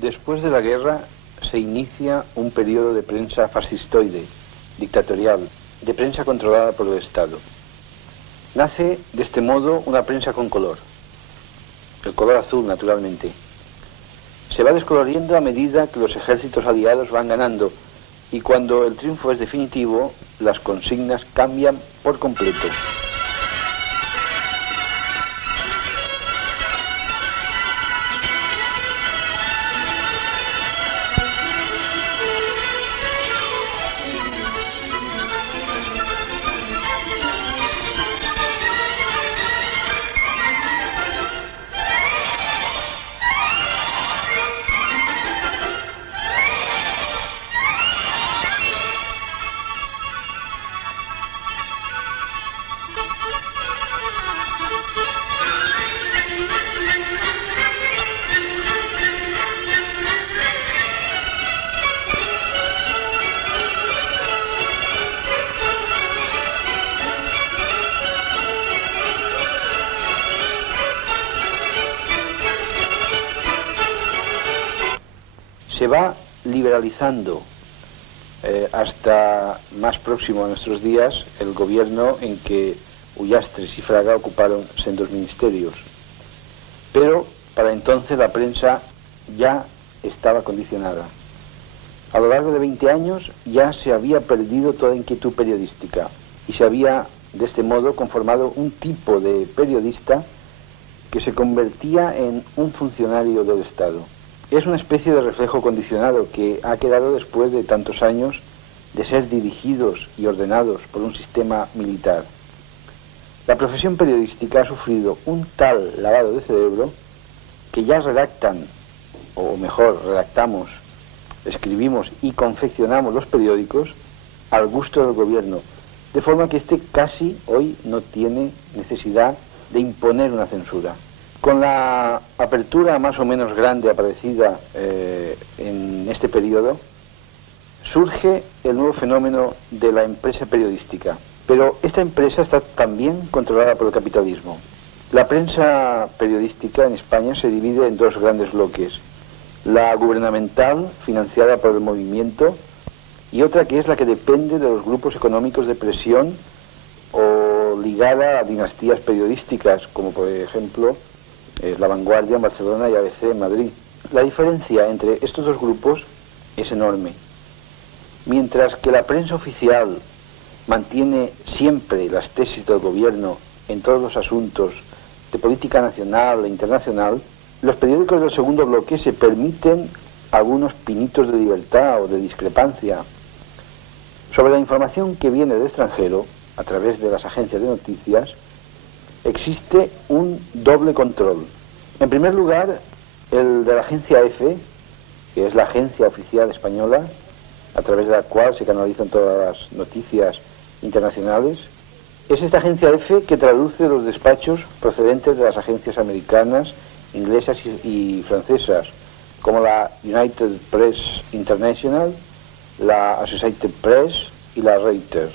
Después de la guerra se inicia un periodo de prensa fascistoide, dictatorial, de prensa controlada por el Estado. Nace de este modo una prensa con color, el color azul naturalmente. Se va descoloriendo a medida que los ejércitos aliados van ganando y cuando el triunfo es definitivo, las consignas cambian por completo. Se va liberalizando hasta más próximo a nuestros días el gobierno en que Ullastres y Fraga ocuparon sendos ministerios. Pero para entonces la prensa ya estaba condicionada. A lo largo de 20 años ya se había perdido toda inquietud periodística y se había de este modo conformado un tipo de periodista que se convertía en un funcionario del Estado. Es una especie de reflejo condicionado que ha quedado después de tantos años de ser dirigidos y ordenados por un sistema militar. La profesión periodística ha sufrido un tal lavado de cerebro que ya redactan, o mejor, redactamos, escribimos y confeccionamos los periódicos al gusto del gobierno, de forma que éste casi hoy no tiene necesidad de imponer una censura. Con la apertura más o menos grande aparecida en este periodo, surge el nuevo fenómeno de la empresa periodística. Pero esta empresa está también controlada por el capitalismo. La prensa periodística en España se divide en dos grandes bloques. La gubernamental, financiada por el movimiento, y otra que es la que depende de los grupos económicos de presión o ligada a dinastías periodísticas, como por ejemplo La Vanguardia en Barcelona y ABC en Madrid. La diferencia entre estos dos grupos es enorme. Mientras que la prensa oficial mantiene siempre las tesis del gobierno en todos los asuntos de política nacional e internacional, los periódicos del segundo bloque se permiten algunos pinitos de libertad o de discrepancia. Sobre la información que viene del extranjero, a través de las agencias de noticias, existe un doble control. En primer lugar, el de la agencia EFE, que es la agencia oficial española, a través de la cual se canalizan todas las noticias internacionales. Es esta agencia EFE que traduce los despachos procedentes de las agencias americanas, inglesas y francesas, como la United Press International, la Associated Press y la Reuters,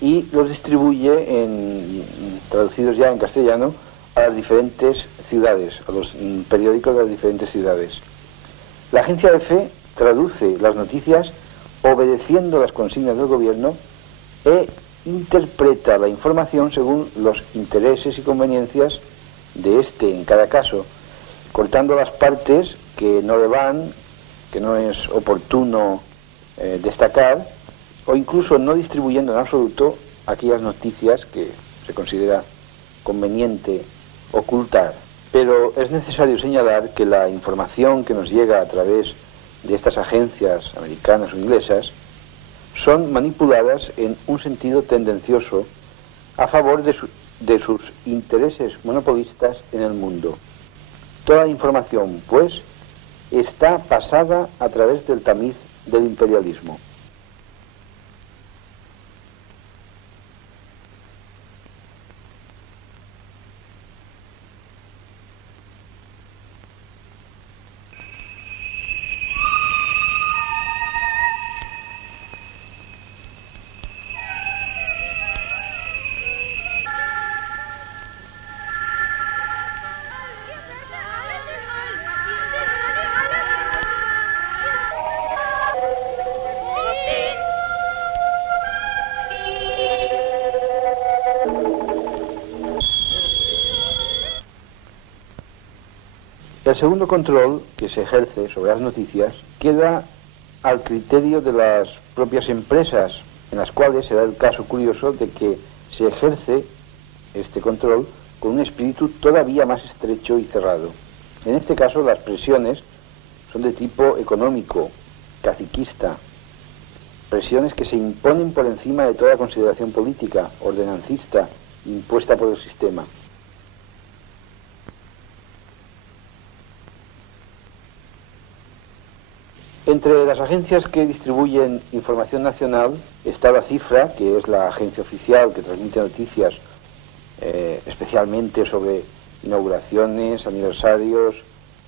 y los distribuye traducidos ya en castellano a las diferentes ciudades, a los periódicos de las diferentes ciudades. La agencia EFE traduce las noticias obedeciendo las consignas del gobierno e interpreta la información según los intereses y conveniencias de este en cada caso, cortando las partes que no le van, que no es oportuno destacar, o incluso no distribuyendo en absoluto aquellas noticias que se considera conveniente ocultar. Pero es necesario señalar que la información que nos llega a través de estas agencias americanas o inglesas son manipuladas en un sentido tendencioso a favor de sus intereses monopolistas en el mundo. Toda la información, pues, está pasada a través del tamiz del imperialismo. El segundo control que se ejerce sobre las noticias queda al criterio de las propias empresas, en las cuales se da el caso curioso de que se ejerce este control con un espíritu todavía más estrecho y cerrado. En este caso, las presiones son de tipo económico, caciquista, presiones que se imponen por encima de toda consideración política, ordenancista, impuesta por el sistema. Entre las agencias que distribuyen información nacional está la Cifra, que es la agencia oficial que transmite noticias especialmente sobre inauguraciones, aniversarios,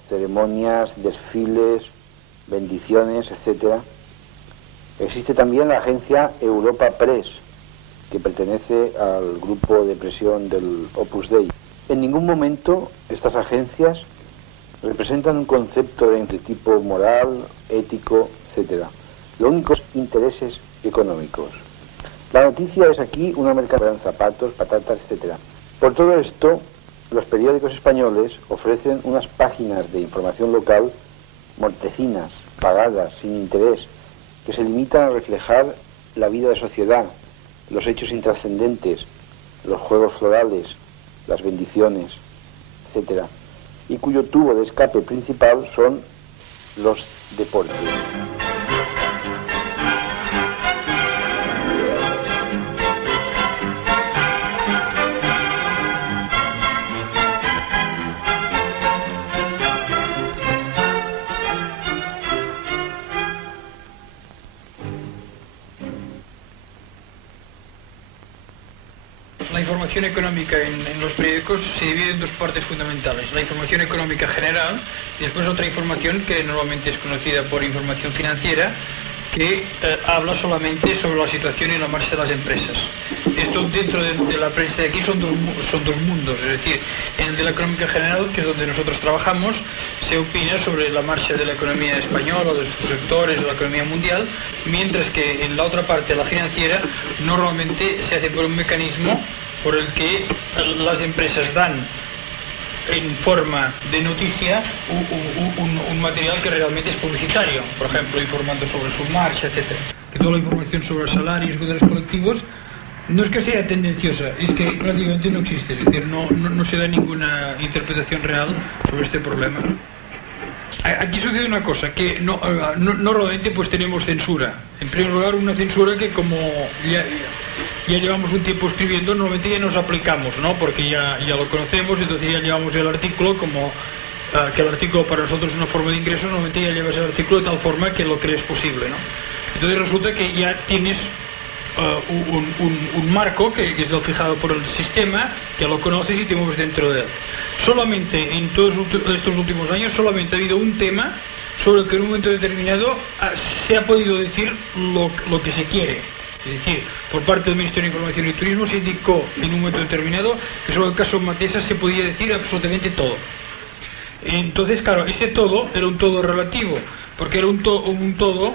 ceremonias, desfiles, bendiciones, etc. Existe también la agencia Europa Press, que pertenece al grupo de presión del Opus Dei. En ningún momento estas agencias representan un concepto de tipo moral, ético, etc. Lo único es intereses económicos. La noticia es aquí una mercancía, zapatos, patatas, etc. Por todo esto, los periódicos españoles ofrecen unas páginas de información local mortecinas, pagadas, sin interés, que se limitan a reflejar la vida de sociedad, los hechos intrascendentes, los juegos florales, las bendiciones, etc., y cuyo tubo de escape principal son los deportes. La información económica en los periódicos se divide en dos partes fundamentales: la información económica general y después otra información que normalmente es conocida por información financiera, que habla solamente sobre la situación y la marcha de las empresas. Esto dentro de la prensa de aquí son dos mundos, es decir, en el de la económica general, que es donde nosotros trabajamos, se opina sobre la marcha de la economía española, de sus sectores, de la economía mundial, mientras que en la otra parte, la financiera, normalmente se hace por un mecanismo por el que las empresas dan en forma de noticia un material que realmente es publicitario, por ejemplo, informando sobre su marcha, etc. Que toda la información sobre los salarios de los colectivos no es que sea tendenciosa, es que prácticamente no existe, es decir, no se da ninguna interpretación real sobre este problema. Aquí sucede una cosa, que normalmente pues tenemos censura. En primer lugar, una censura que, como ya llevamos un tiempo escribiendo, normalmente ya nos aplicamos, ¿no? Porque ya lo conocemos, entonces ya llevamos el artículo como que el artículo para nosotros es una forma de ingreso, normalmente ya llevas el artículo de tal forma que lo crees posible, ¿no? Entonces resulta que ya tienes un marco que es lo fijado por el sistema, que lo conoces y te mueves dentro de él. Solamente en todos estos últimos años solamente ha habido un tema sobre el que en un momento determinado se ha podido decir lo que se quiere. Es decir, por parte del Ministerio de Información y Turismo se indicó en un momento determinado que sobre el caso Matesa se podía decir absolutamente todo. Entonces, claro, ese todo era un todo relativo, porque era un todo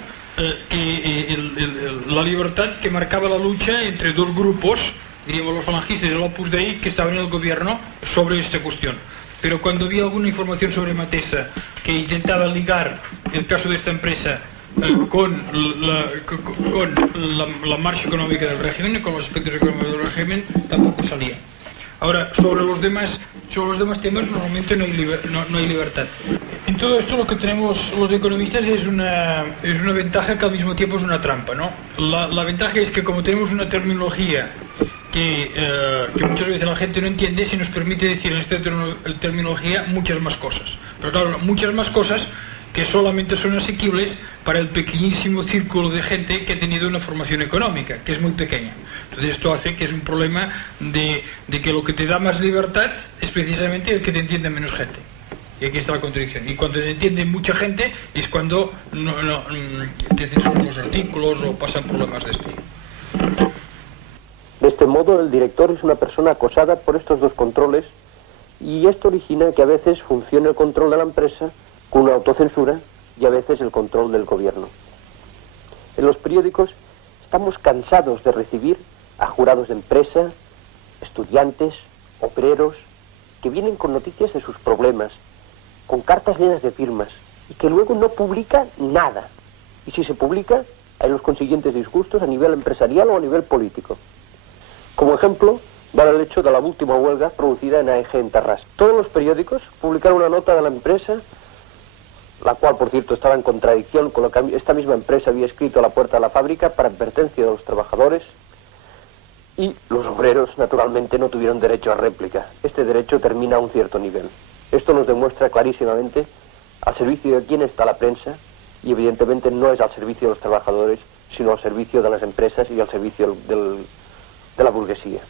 la libertad que marcaba la lucha entre dos grupos, diríamos los falangistas del Opus Dei, que estaban en el gobierno sobre esta cuestión. Pero cuando había alguna información sobre Matesa que intentaba ligar el caso de esta empresa con la marcha económica del régimen, con los aspectos económicos del régimen, tampoco salía. Ahora, sobre los demás temas normalmente no hay libertad. En todo esto lo que tenemos los economistas es una ventaja que al mismo tiempo es una trampa, ¿no? La ventaja es que como tenemos una terminología que muchas veces la gente no entiende, se nos permite decir en esta terminología muchas más cosas. Pero claro, muchas más cosas que solamente son asequibles para el pequeñísimo círculo de gente que ha tenido una formación económica, que es muy pequeña. Entonces esto hace que es un problema de que lo que te da más libertad es precisamente el que te entiende menos gente. Y aquí está la contradicción. Y cuando te entiende mucha gente es cuando te censuran los artículos o pasan problemas de esto. De este modo, el director es una persona acosada por estos dos controles, y esto origina que a veces funcione el control de la empresa con una autocensura y a veces el control del gobierno. En los periódicos estamos cansados de recibir a jurados de empresa, estudiantes, obreros, que vienen con noticias de sus problemas, con cartas llenas de firmas, y que luego no publica nada. Y si se publica, hay los consiguientes disgustos a nivel empresarial o a nivel político. Como ejemplo, vale el hecho de la última huelga producida en AEG en Tarrás. Todos los periódicos publicaron una nota de la empresa, la cual, por cierto, estaba en contradicción con lo que esta misma empresa había escrito a la puerta de la fábrica para advertencia de los trabajadores, y los obreros, naturalmente, no tuvieron derecho a réplica. Este derecho termina a un cierto nivel. Esto nos demuestra clarísimamente al servicio de quién está la prensa, y evidentemente no es al servicio de los trabajadores, sino al servicio de las empresas y al servicio de la burguesía.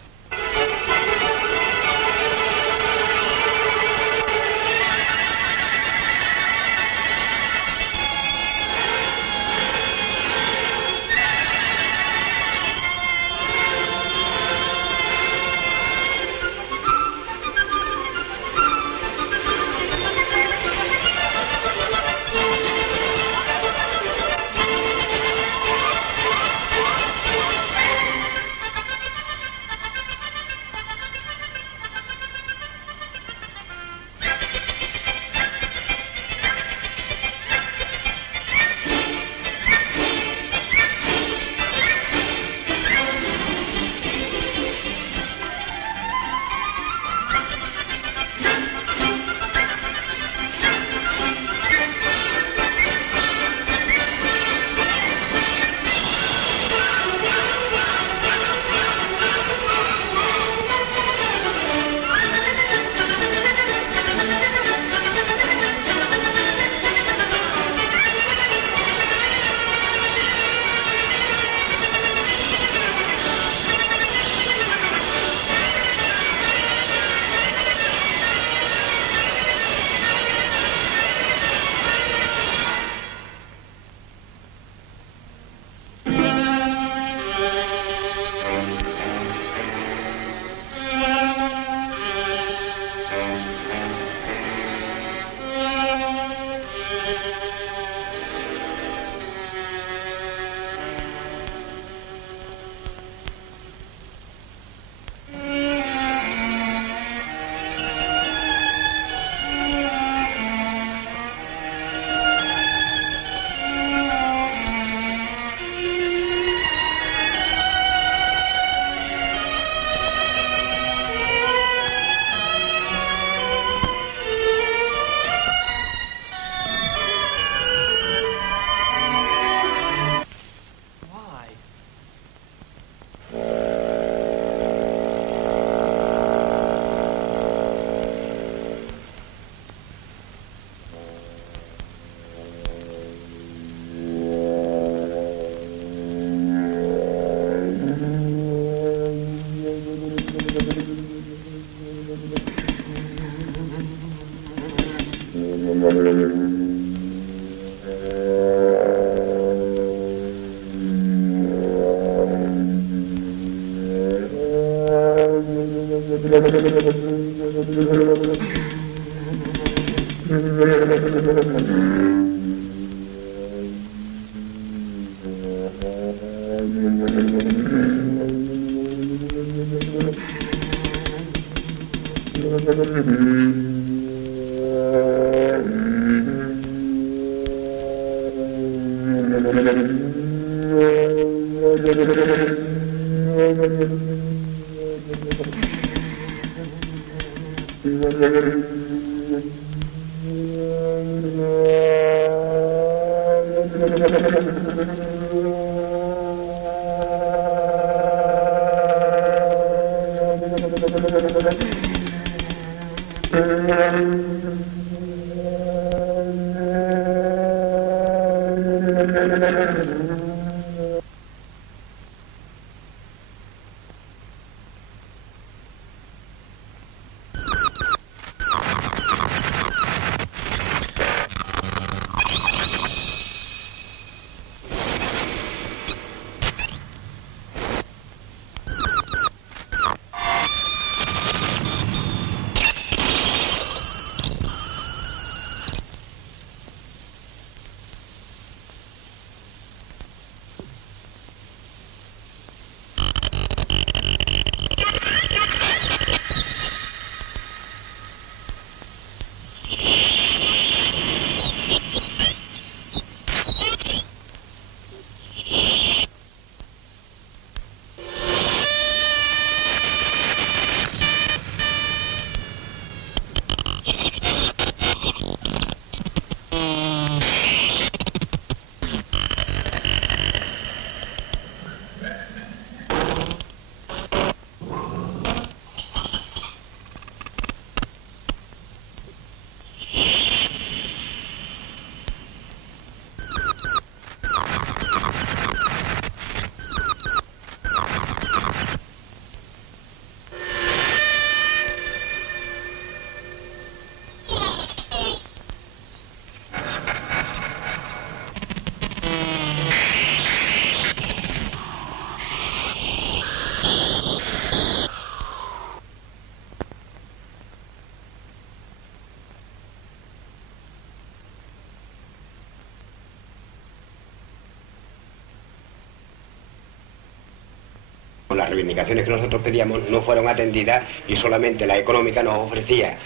Las reivindicaciones que nosotros pedíamos no fueron atendidas y solamente la económica nos ofrecía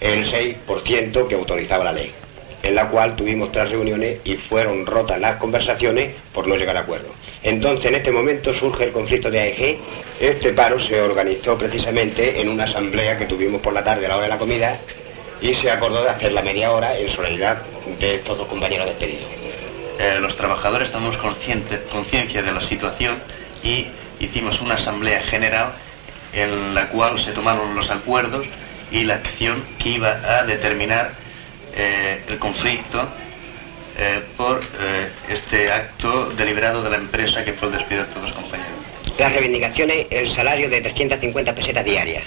el 6% que autorizaba la ley, en la cual tuvimos 3 reuniones y fueron rotas las conversaciones por no llegar a acuerdo. Entonces, en este momento surge el conflicto de AEG. Este paro se organizó precisamente en una asamblea que tuvimos por la tarde a la hora de la comida y se acordó de hacer la media hora en solidaridad de estos 2 compañeros despedidos. Los trabajadores tomamos conciencia de la situación y hicimos una asamblea general en la cual se tomaron los acuerdos y la acción que iba a determinar el conflicto por este acto deliberado de la empresa que fue el despido de todos los compañeros. Las reivindicaciones: el salario de 350 pesetas diarias,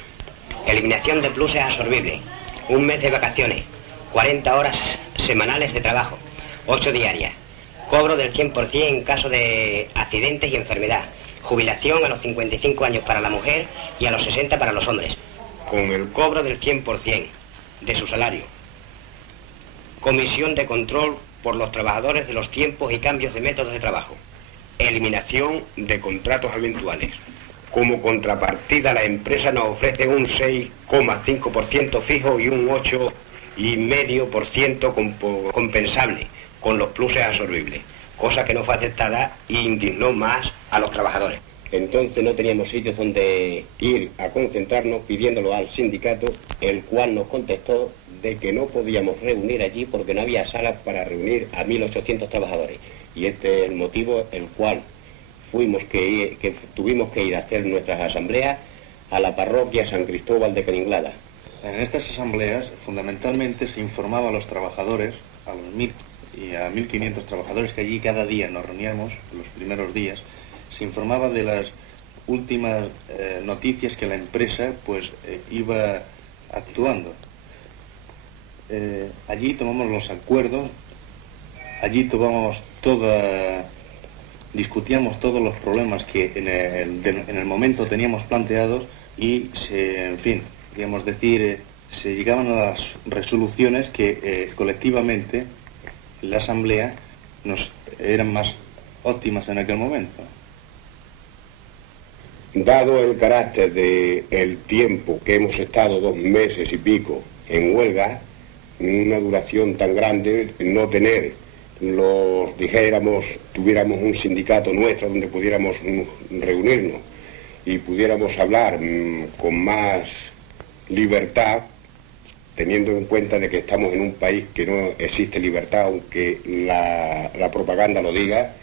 eliminación de pluses absorbibles, 1 mes de vacaciones, 40 horas semanales de trabajo, 8 diarias, cobro del 100% en caso de accidentes y enfermedad, jubilación a los 55 años para la mujer y a los 60 para los hombres, con el cobro del 100% de su salario, comisión de control por los trabajadores de los tiempos y cambios de métodos de trabajo, eliminación de contratos eventuales. Como contrapartida, la empresa nos ofrece un 6,5% fijo y un 8,5% compensable, con los pluses absorbibles, cosa que no fue aceptada e indignó más a los trabajadores. Entonces no teníamos sitios donde ir a concentrarnos, pidiéndolo al sindicato, el cual nos contestó de que no podíamos reunir allí porque no había salas para reunir a 1.800 trabajadores. Y este es el motivo el cual tuvimos que ir a hacer nuestras asambleas a la parroquia San Cristóbal de Caninglada. En estas asambleas fundamentalmente se informaba a los trabajadores, a los 1.000 y a 1.500 trabajadores que allí cada día nos reuníamos, los primeros días, se informaba de las últimas noticias que la empresa iba actuando. Allí tomamos los acuerdos, allí discutíamos todos los problemas que en el momento teníamos planteados y se llegaban a las resoluciones que colectivamente la asamblea nos eran más óptimas en aquel momento. Dado el carácter del tiempo que hemos estado 2 meses y pico en huelga, una duración tan grande, no tener tuviéramos un sindicato nuestro donde pudiéramos reunirnos y pudiéramos hablar con más libertad, teniendo en cuenta de que estamos en un país que no existe libertad, aunque la propaganda lo diga.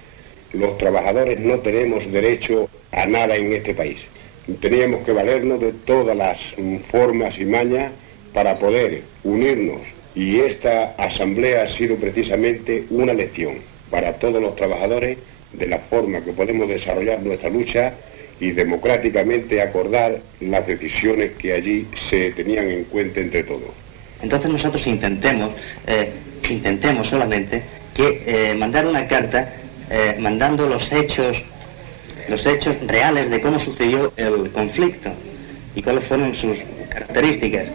Los trabajadores no tenemos derecho a nada en este país. Teníamos que valernos de todas las formas y mañas para poder unirnos. Y esta asamblea ha sido precisamente una lección para todos los trabajadores de la forma que podemos desarrollar nuestra lucha y democráticamente acordar las decisiones que allí se tenían en cuenta entre todos. Entonces nosotros intentemos solamente que mandar una carta mandando los hechos reales de cómo sucedió el conflicto y cuáles fueron sus características.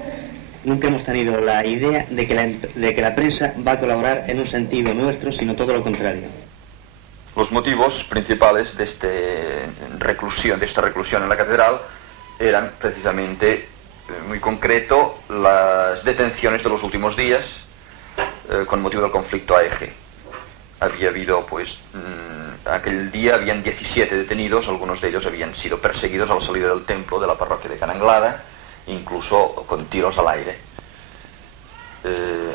Nunca hemos tenido la idea de que la prensa va a colaborar en un sentido nuestro, sino todo lo contrario. Los motivos principales de esta reclusión en la catedral eran precisamente, muy concreto, las detenciones de los últimos días con motivo del conflicto AEG. Había habido, aquel día habían 17 detenidos, algunos de ellos habían sido perseguidos a la salida del templo de la parroquia de Caninglada, incluso con tiros al aire.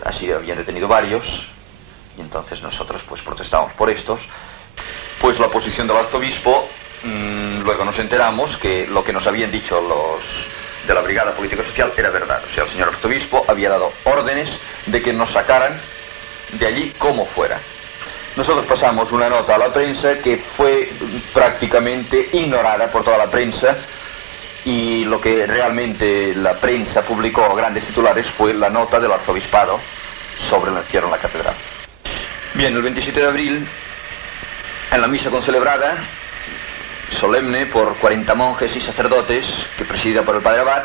Así habían detenido varios, y entonces nosotros protestábamos por estos. Pues la posición del arzobispo, luego nos enteramos que lo que nos habían dicho los de la Brigada Político-Social era verdad. O sea, el señor arzobispo había dado órdenes de que nos sacaran de allí como fuera. Nosotros pasamos una nota a la prensa que fue prácticamente ignorada por toda la prensa, y lo que realmente la prensa publicó a grandes titulares fue la nota del arzobispado sobre el encierro en la catedral. Bien, el 27 de abril, en la misa concelebrada, solemne por 40 monjes y sacerdotes, que presidida por el padre Abad,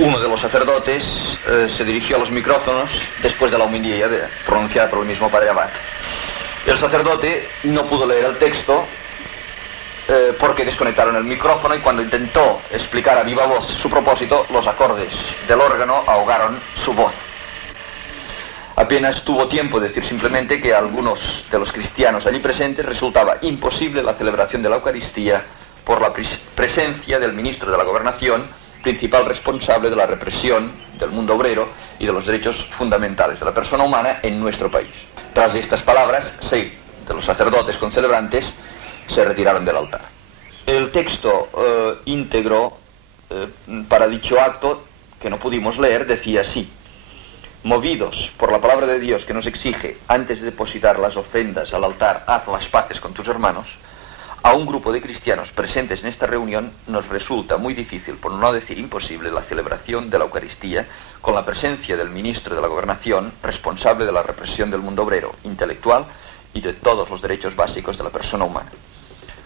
uno de los sacerdotes se dirigió a los micrófonos después de la homilía pronunciada por el mismo padre Abad. El sacerdote no pudo leer el texto porque desconectaron el micrófono y cuando intentó explicar a viva voz su propósito, los acordes del órgano ahogaron su voz. Apenas tuvo tiempo de decir simplemente que a algunos de los cristianos allí presentes resultaba imposible la celebración de la Eucaristía por la presencia del ministro de la Gobernación, principal responsable de la represión del mundo obrero y de los derechos fundamentales de la persona humana en nuestro país. Tras estas palabras, 6 de los sacerdotes concelebrantes se retiraron del altar. El texto íntegro para dicho acto, que no pudimos leer, decía así: movidos por la palabra de Dios que nos exige, antes de depositar las ofrendas al altar, haz las paces con tus hermanos, a un grupo de cristianos presentes en esta reunión nos resulta muy difícil, por no decir imposible, la celebración de la Eucaristía con la presencia del ministro de la Gobernación, responsable de la represión del mundo obrero, intelectual y de todos los derechos básicos de la persona humana.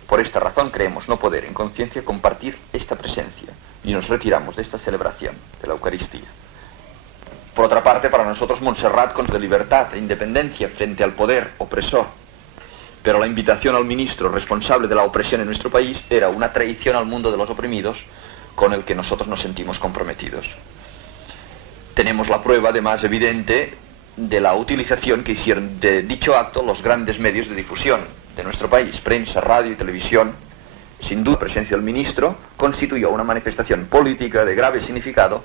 Por esta razón creemos no poder en conciencia compartir esta presencia y nos retiramos de esta celebración de la Eucaristía. Por otra parte, para nosotros Montserrat consta de libertad e independencia frente al poder opresor, pero la invitación al ministro responsable de la opresión en nuestro país era una traición al mundo de los oprimidos con el que nosotros nos sentimos comprometidos. Tenemos la prueba, además, evidente de la utilización que hicieron de dicho acto los grandes medios de difusión de nuestro país, prensa, radio y televisión. Sin duda, la presencia del ministro constituyó una manifestación política de grave significado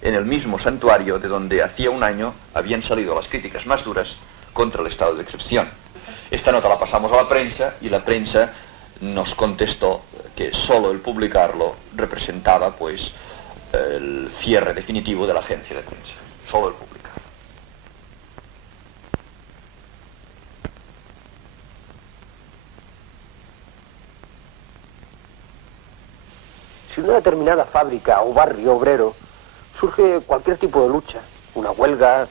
en el mismo santuario de donde hacía un año habían salido las críticas más duras contra el estado de excepción. Esta nota la pasamos a la prensa y la prensa nos contestó que solo el publicarlo representaba, pues, el cierre definitivo de la agencia de prensa. Solo el publicar. Si en una determinada fábrica o barrio obrero surge cualquier tipo de lucha, una huelga,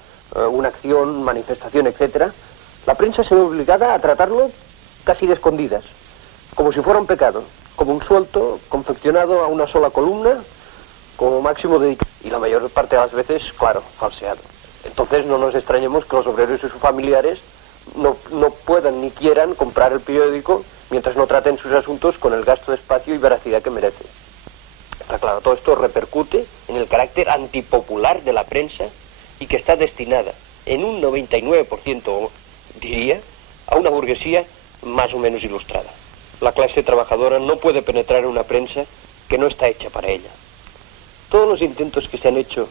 una acción, manifestación, etcétera, la prensa se ve obligada a tratarlo casi de escondidas, como si fuera un pecado, como un suelto confeccionado a una sola columna, como máximo dedicado, y la mayor parte de las veces, claro, falseado. Entonces no nos extrañemos que los obreros y sus familiares no puedan ni quieran comprar el periódico mientras no traten sus asuntos con el gasto de espacio y veracidad que merece. Está claro, todo esto repercute en el carácter antipopular de la prensa y que está destinada en un 99%, diría, a una burguesía más o menos ilustrada. La clase trabajadora no puede penetrar en una prensa que no está hecha para ella. Todos los intentos que se han hecho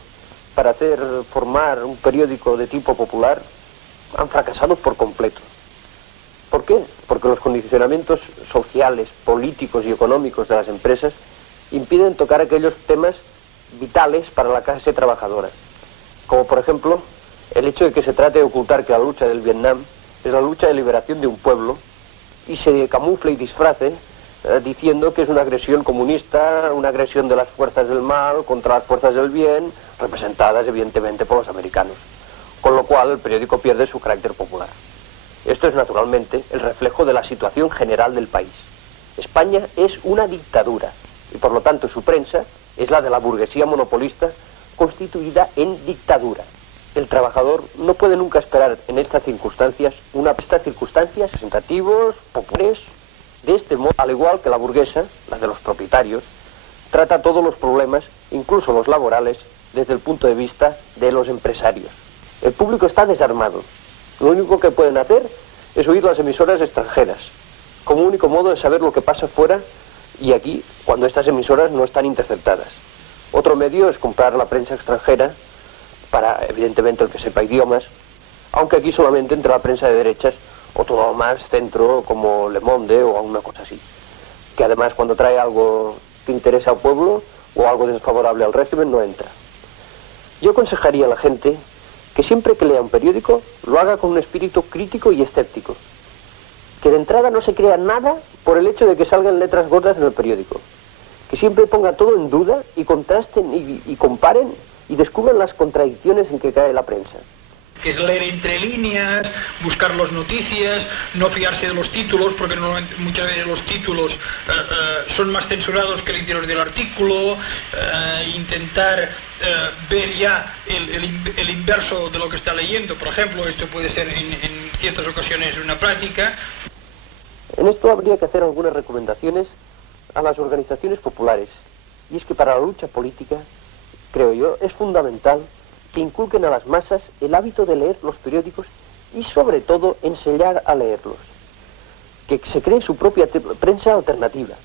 para hacer formar un periódico de tipo popular han fracasado por completo. ¿Por qué? Porque los condicionamientos sociales, políticos y económicos de las empresas impiden tocar aquellos temas vitales para la clase trabajadora, como por ejemplo el hecho de que se trate de ocultar que la lucha del Vietnam es la lucha de liberación de un pueblo y se camufle y disfrace diciendo que es una agresión comunista, una agresión de las fuerzas del mal contra las fuerzas del bien, representadas evidentemente por los americanos, con lo cual el periódico pierde su carácter popular. Esto es naturalmente el reflejo de la situación general del país. España es una dictadura y por lo tanto su prensa es la de la burguesía monopolista constituida en dictadura. El trabajador no puede nunca esperar en estas circunstancias representativos, populares. De este modo, al igual que la burguesa, la de los propietarios, trata todos los problemas, incluso los laborales, desde el punto de vista de los empresarios. El público está desarmado. Lo único que pueden hacer es oír las emisoras extranjeras, como único modo de saber lo que pasa fuera y aquí, cuando estas emisoras no están interceptadas. Otro medio es comprar la prensa extranjera, para, evidentemente, el que sepa idiomas, aunque aquí solamente entre la prensa de derechas o todo lo más centro como Le Monde o alguna cosa así, que además cuando trae algo que interesa al pueblo o algo desfavorable al régimen no entra. Yo aconsejaría a la gente que siempre que lea un periódico lo haga con un espíritu crítico y escéptico, que de entrada no se crea nada por el hecho de que salgan letras gordas en el periódico, que siempre ponga todo en duda y contrasten y comparen y descubran las contradicciones en que cae la prensa. Que es leer entre líneas, buscar las noticias, no fiarse de los títulos, porque normalmente muchas veces los títulos son más censurados que el interior del artículo, intentar ver ya el inverso de lo que está leyendo, por ejemplo, esto puede ser en ciertas ocasiones una práctica. En esto habría que hacer algunas recomendaciones a las organizaciones populares, y es que para la lucha política, creo yo, es fundamental que inculquen a las masas el hábito de leer los periódicos y sobre todo enseñar a leerlos, que se cree su propia prensa alternativa,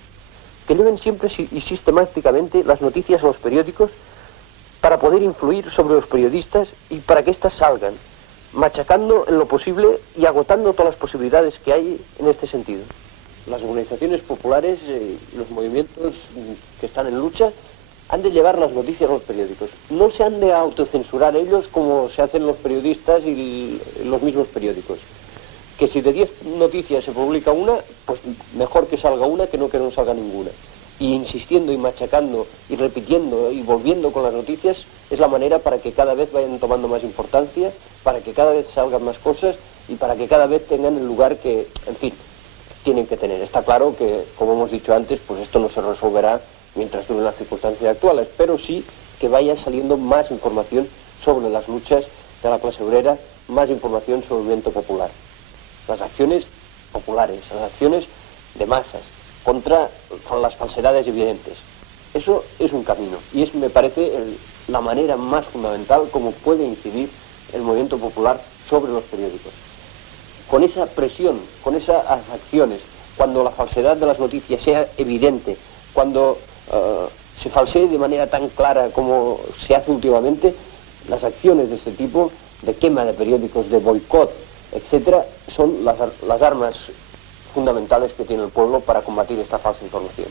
que lleven siempre y sistemáticamente las noticias a los periódicos para poder influir sobre los periodistas y para que éstas salgan, machacando en lo posible y agotando todas las posibilidades que hay en este sentido. Las organizaciones populares y los movimientos que están en lucha han de llevar las noticias a los periódicos. No se han de autocensurar ellos como se hacen los periodistas y los mismos periódicos. Que si de 10 noticias se publica una, pues mejor que salga una que no salga ninguna. Y insistiendo y machacando y repitiendo y volviendo con las noticias es la manera para que cada vez vayan tomando más importancia, para que cada vez salgan más cosas y para que cada vez tengan el lugar que, en fin, tienen que tener. Está claro que, como hemos dicho antes, pues esto no se resolverá mientras duren las circunstancias actuales, pero sí que vaya saliendo más información sobre las luchas de la clase obrera, más información sobre el movimiento popular. Las acciones populares, las acciones de masas, contra las falsedades evidentes. Eso es un camino y me parece la manera más fundamental como puede incidir el movimiento popular sobre los periódicos. Con esa presión, con esas acciones, cuando la falsedad de las noticias sea evidente, cuando se falsee de manera tan clara como se hace últimamente, las acciones de este tipo, de quema de periódicos, de boicot, etcétera, son las armas fundamentales que tiene el pueblo para combatir esta falsa información.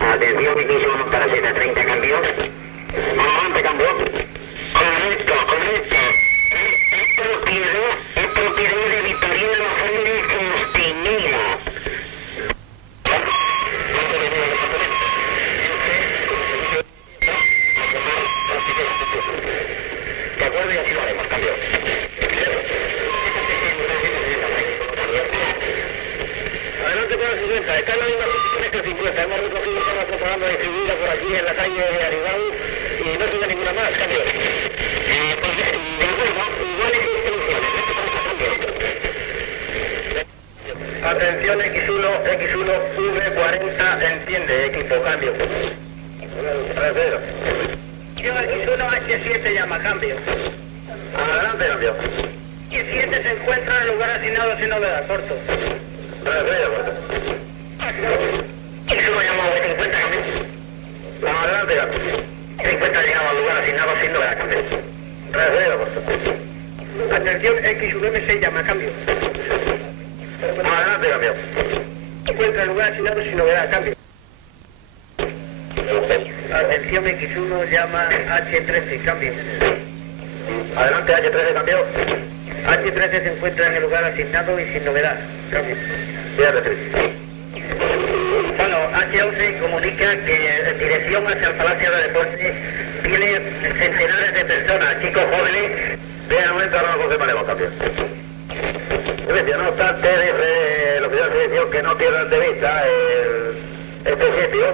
Atención, que quisimos montar a 7:30 cambios. 14,50. Está en las mismas condiciones que el 50. Hemos recogido toda la propaganda distribuida por aquí en la calle de Aribau y no tiene ninguna más, cambio. Pues igual es instrucciones. Atención, X1, V40, entiende, equipo, cambio. X1, H7 llama, cambio. Adelante, cambio. H7 se encuentra en el lugar asignado sin novedad, corto. X1 llama a 50, cambio. Adelante, cambio. 50 ha llegado al lugar asignado sin novedad, cambio. Corto. Atención, X1M6 llama, cambio. Adelante, cambio. Encuentra el lugar asignado sin novedad, cambio. Atención, X1 llama H13, cambio. Adelante, H13, cambio. H13 se encuentra en el lugar asignado y sin novedad, cambio. Bueno, H11 comunica que en dirección hacia el Palacio de Deportes viene centenares de personas, chicos jóvenes. Bien, un momento, ahora lo confirmaremos, cambio. No obstante, dice el oficial de dirección que no pierdan de vista este sitio.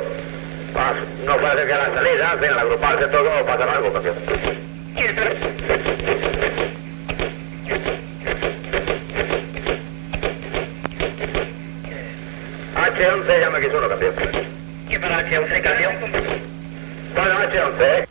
No parece que a la salida, al agruparse todo, pasa algo, campeón. H11, llama X1, campeón. ¿Qué para H11, campeón? Bueno, H11,